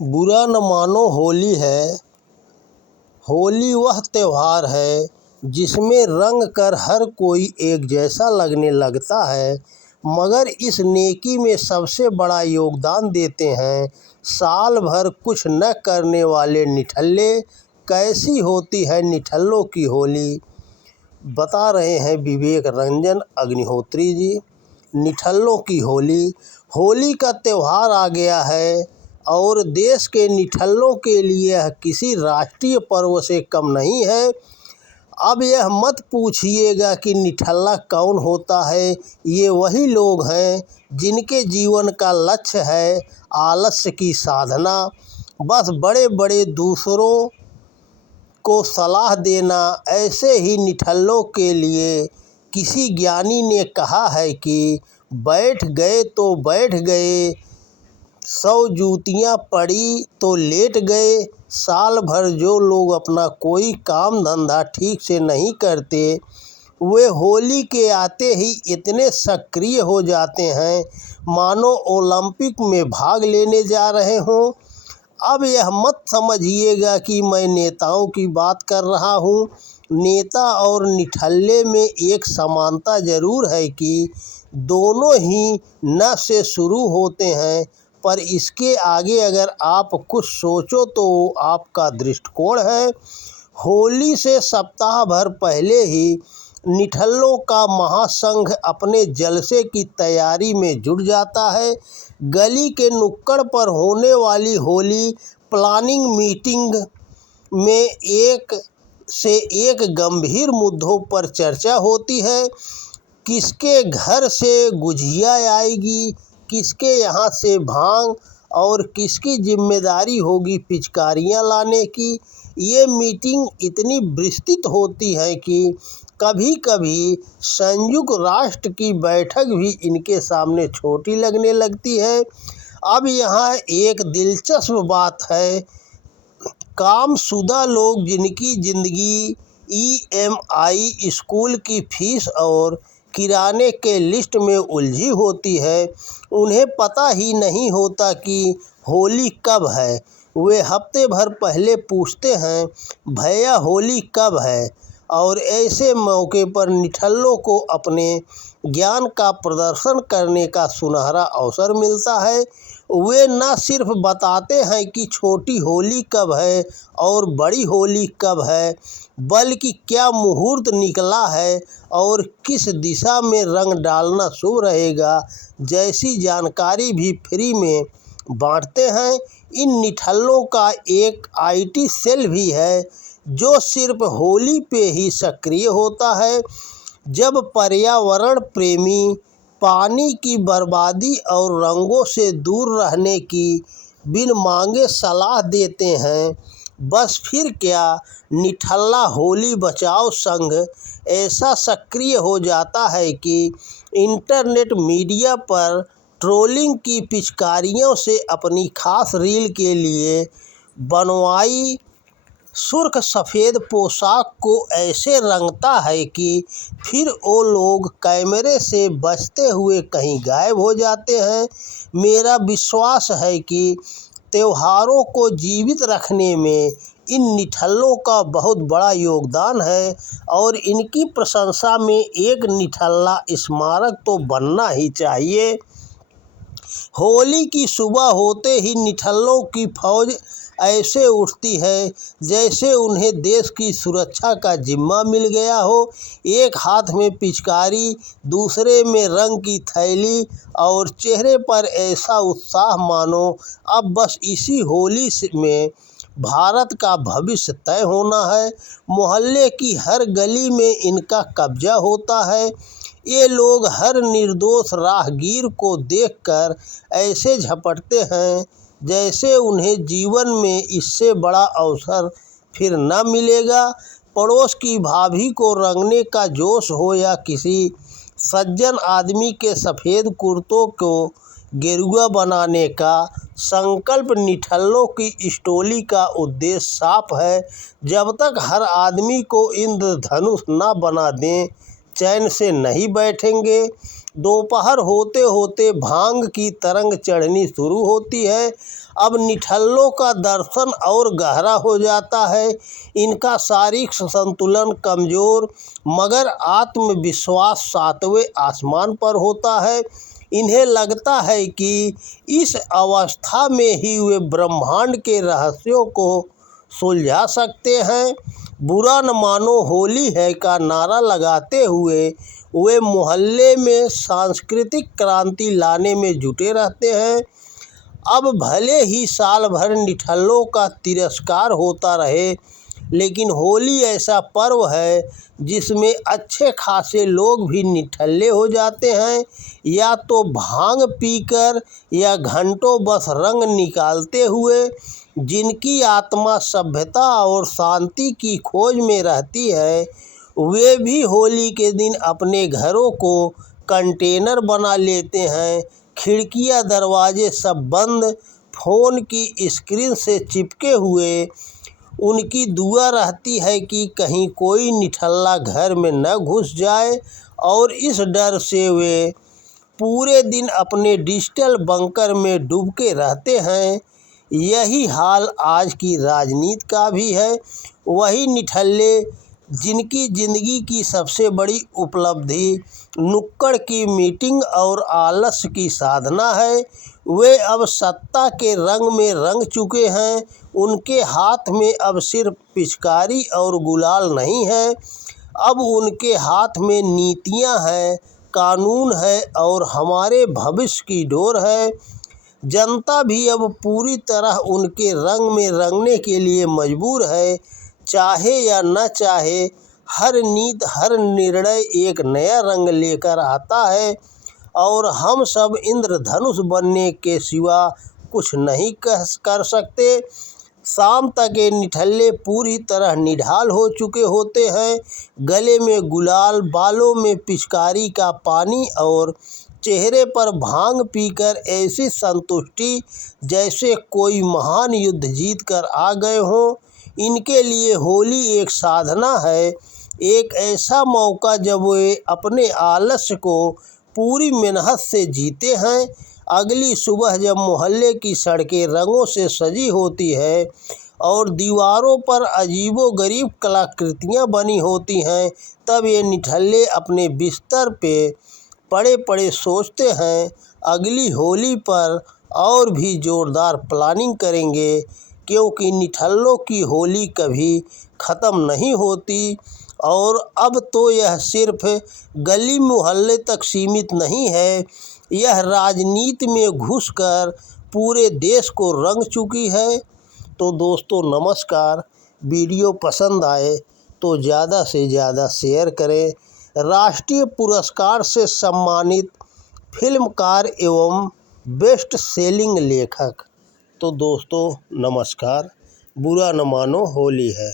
बुरा न मानो होली है। होली वह त्योहार है जिसमें रंग कर हर कोई एक जैसा लगने लगता है, मगर इस नेकी में सबसे बड़ा योगदान देते हैं साल भर कुछ न करने वाले निठल्ले। कैसी होती है निठल्लों की होली, बता रहे हैं विवेक रंजन अग्निहोत्री जी। निठल्लों की होली, होली का त्यौहार आ गया है और देश के निठल्लों के लिए यह किसी राष्ट्रीय पर्व से कम नहीं है। अब यह मत पूछिएगा कि निठल्ला कौन होता है। ये वही लोग हैं जिनके जीवन का लक्ष्य है आलस्य की साधना, बस बड़े बड़े दूसरों को सलाह देना। ऐसे ही निठल्लों के लिए किसी ज्ञानी ने कहा है कि बैठ गए तो बैठ गए, 100 जूतियाँ पड़ी तो लेट गए। साल भर जो लोग अपना कोई काम धंधा ठीक से नहीं करते, वे होली के आते ही इतने सक्रिय हो जाते हैं मानो ओलंपिक में भाग लेने जा रहे हों। अब यह मत समझिएगा कि मैं नेताओं की बात कर रहा हूँ। नेता और निठल्ले में एक समानता ज़रूर है कि दोनों ही न से शुरू होते हैं, पर इसके आगे अगर आप कुछ सोचो तो आपका दृष्टिकोण है। होली से सप्ताह भर पहले ही निठल्लों का महासंघ अपने जलसे की तैयारी में जुट जाता है। गली के नुक्कड़ पर होने वाली होली प्लानिंग मीटिंग में एक से एक गंभीर मुद्दों पर चर्चा होती है। किसके घर से गुझिया आएगी, किसके यहाँ से भांग, और किसकी जिम्मेदारी होगी पिचकारियाँ लाने की। ये मीटिंग इतनी विस्तृत होती है कि कभी कभी संयुक्त राष्ट्र की बैठक भी इनके सामने छोटी लगने लगती है। अब यहाँ एक दिलचस्प बात है, कामशुदा लोग जिनकी ज़िंदगी EMI, स्कूल की फीस और किराने के लिस्ट में उलझी होती है, उन्हें पता ही नहीं होता कि होली कब है। वे हफ्ते भर पहले पूछते हैं, भैया होली कब है। और ऐसे मौके पर निठल्लों को अपने ज्ञान का प्रदर्शन करने का सुनहरा अवसर मिलता है। वे न सिर्फ बताते हैं कि छोटी होली कब है और बड़ी होली कब है, बल्कि क्या मुहूर्त निकला है और किस दिशा में रंग डालना शुभ रहेगा जैसी जानकारी भी फ्री में बांटते हैं। इन निठल्लों का एक IT सेल भी है जो सिर्फ होली पे ही सक्रिय होता है, जब पर्यावरण प्रेमी पानी की बर्बादी और रंगों से दूर रहने की बिन मांगे सलाह देते हैं। बस फिर क्या, निठल्ला होली बचाओ संघ ऐसा सक्रिय हो जाता है कि इंटरनेट मीडिया पर ट्रोलिंग की पिचकारियों से अपनी खास रील के लिए बनवाई सुर्ख सफ़ेद पोशाक को ऐसे रंगता है कि फिर वो लोग कैमरे से बचते हुए कहीं गायब हो जाते हैं। मेरा विश्वास है कि त्योहारों को जीवित रखने में इन निठल्लों का बहुत बड़ा योगदान है और इनकी प्रशंसा में एक निठल्ला स्मारक तो बनना ही चाहिए। होली की सुबह होते ही निठल्लों की फौज ऐसे उठती है जैसे उन्हें देश की सुरक्षा का जिम्मा मिल गया हो। एक हाथ में पिचकारी, दूसरे में रंग की थैली और चेहरे पर ऐसा उत्साह मानो अब बस इसी होली में भारत का भविष्य तय होना है। मोहल्ले की हर गली में इनका कब्जा होता है। ये लोग हर निर्दोष राहगीर को देखकर ऐसे झपटते हैं जैसे उन्हें जीवन में इससे बड़ा अवसर फिर न मिलेगा। पड़ोस की भाभी को रंगने का जोश हो या किसी सज्जन आदमी के सफ़ेद कुर्तों को गेरुआ बनाने का संकल्प, निठल्लों की इस टोली का उद्देश्य साफ है। जब तक हर आदमी को इंद्रधनुष न बना दें, चैन से नहीं बैठेंगे। दोपहर होते होते भांग की तरंग चढ़नी शुरू होती है। अब निठल्लों का दर्शन और गहरा हो जाता है। इनका शारीरिक संतुलन कमज़ोर मगर आत्मविश्वास सातवें आसमान पर होता है। इन्हें लगता है कि इस अवस्था में ही वे ब्रह्मांड के रहस्यों को सुलझा सकते हैं। बुरा न मानो होली है का नारा लगाते हुए वे मोहल्ले में सांस्कृतिक क्रांति लाने में जुटे रहते हैं। अब भले ही साल भर निठल्लों का तिरस्कार होता रहे, लेकिन होली ऐसा पर्व है जिसमें अच्छे खासे लोग भी निठल्ले हो जाते हैं, या तो भांग पीकर या घंटों बस रंग निकालते हुए। जिनकी आत्मा सभ्यता और शांति की खोज में रहती है, वे भी होली के दिन अपने घरों को कंटेनर बना लेते हैं। खिड़कियां दरवाजे सब बंद, फ़ोन की स्क्रीन से चिपके हुए। उनकी दुआ रहती है कि कहीं कोई निठल्ला घर में न घुस जाए, और इस डर से वे पूरे दिन अपने डिजिटल बंकर में डूबके रहते हैं। यही हाल आज की राजनीति का भी है। वही निठल्ले जिनकी ज़िंदगी की सबसे बड़ी उपलब्धि नुक्कड़ की मीटिंग और आलस्य की साधना है, वे अब सत्ता के रंग में रंग चुके हैं। उनके हाथ में अब सिर्फ पिचकारी और गुलाल नहीं है, अब उनके हाथ में नीतियां हैं, कानून है और हमारे भविष्य की डोर है। जनता भी अब पूरी तरह उनके रंग में रंगने के लिए मजबूर है। चाहे या न चाहे, हर नीति हर निर्णय एक नया रंग लेकर आता है, और हम सब इंद्रधनुष बनने के सिवा कुछ नहीं कर सकते। शाम तक ये निठल्ले पूरी तरह निढाल हो चुके होते हैं। गले में गुलाल, बालों में पिचकारी का पानी और चेहरे पर भांग पीकर ऐसी संतुष्टि जैसे कोई महान युद्ध जीत कर आ गए हों। इनके लिए होली एक साधना है, एक ऐसा मौका जब वे अपने आलस्य को पूरी मेहनत से जीते हैं। अगली सुबह जब मोहल्ले की सड़कें रंगों से सजी होती है और दीवारों पर अजीबोगरीब कलाकृतियाँ बनी होती हैं, तब ये निठल्ले अपने बिस्तर पे पड़े पड़े सोचते हैं अगली होली पर और भी ज़ोरदार प्लानिंग करेंगे, क्योंकि निठल्लों की होली कभी ख़त्म नहीं होती। और अब तो यह सिर्फ गली मोहल्ले तक सीमित नहीं है, यह राजनीति में घुसकर पूरे देश को रंग चुकी है। तो दोस्तों नमस्कार, वीडियो पसंद आए तो ज़्यादा से ज़्यादा शेयर करें। राष्ट्रीय पुरस्कार से सम्मानित फिल्मकार एवं बेस्ट सेलिंग लेखक। तो दोस्तों नमस्कार, बुरा न मानो होली है।